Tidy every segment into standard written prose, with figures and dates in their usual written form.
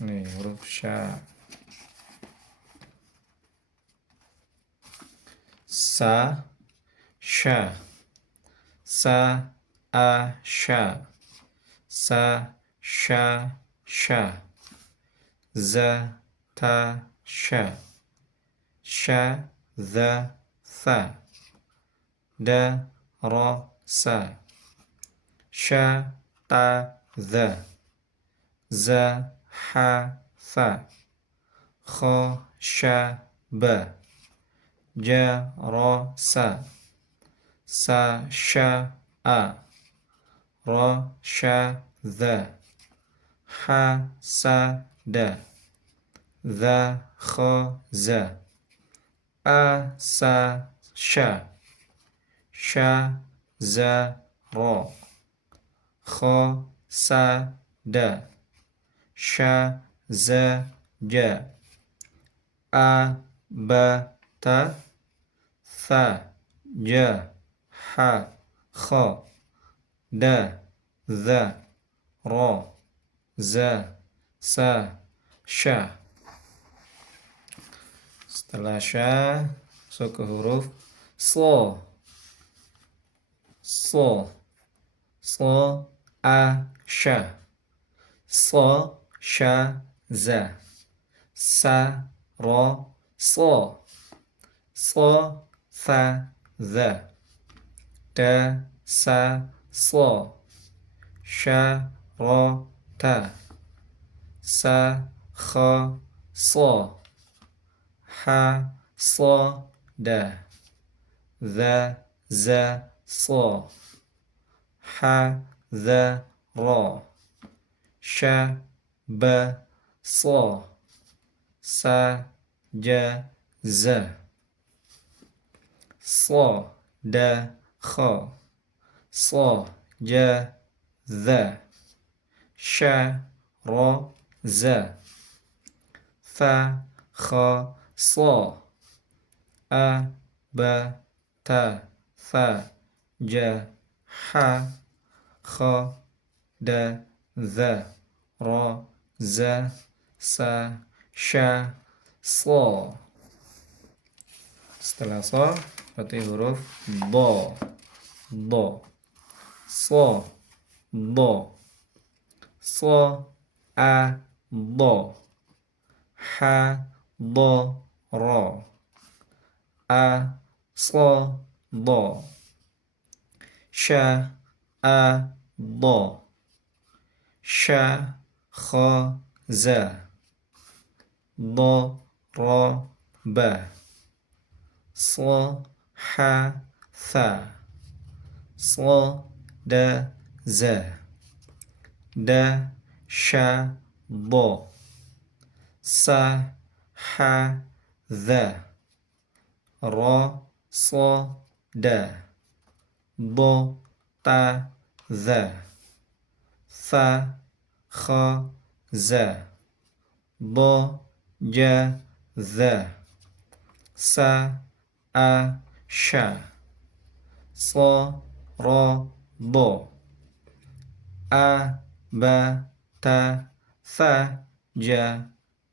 Nih huruf sya. Sa, sya. Sa, a, sya. Sa, sya, sya. Za, ta, sya. Sya, za, tha. Da, ra, sa. Sya, ta, za. Za, ha, fa. Kha, sha, ba. Ja, ra, sa. Sa, sha, a. Ra, sha, za. Ha, sa, da. Za, kha, za. A, sa, sha. Sha, za, ra. Kha, sa, da. Sha, za, ja. A, ba, ta. Tha, ja, ha, kha. Da, za, ra. Za, sa, sya. Setelah sya, masuk ke huruf slo. Slo. Slo, a, sya. Slo, sya, za. Sa, ra, slo. Slo, tha, za. Da, sa, slo. Sya, ra, ta. Sa, kha, slo. Ha, slo, da. Za, za, slo. Ha, za, ra. Sha, ba, slo. Sa, ja, za. Slo, da, kha. Slo, ja, za. Sha, ra, za. Fa, kha, slo. A, ba, ta. Fa, ja, ha. Kha, da, za. Ra, za. Sa, sya, slo. Setelah so, berarti huruf bo. Bo. Slo, bo. Slo, a, bo. Ha, bo, ro. A, slo, bo. Sya, a, bo. Sya, kha, za. Bo, ro, ba. Slo, ha, tha. Slo, da, za. Da, sha, bo. Sa, ha, za. Ra, slo, da. Bo, ta, za. Fa, kha, za. Bo, ja, za. Sa, a, sha. Slo, ra, bo. A, ba, ta. Tha, ja,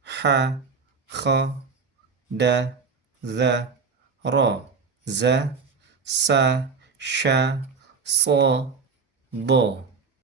ha, kha. Da, za. Ra, za. Sa, sha, slo, bo.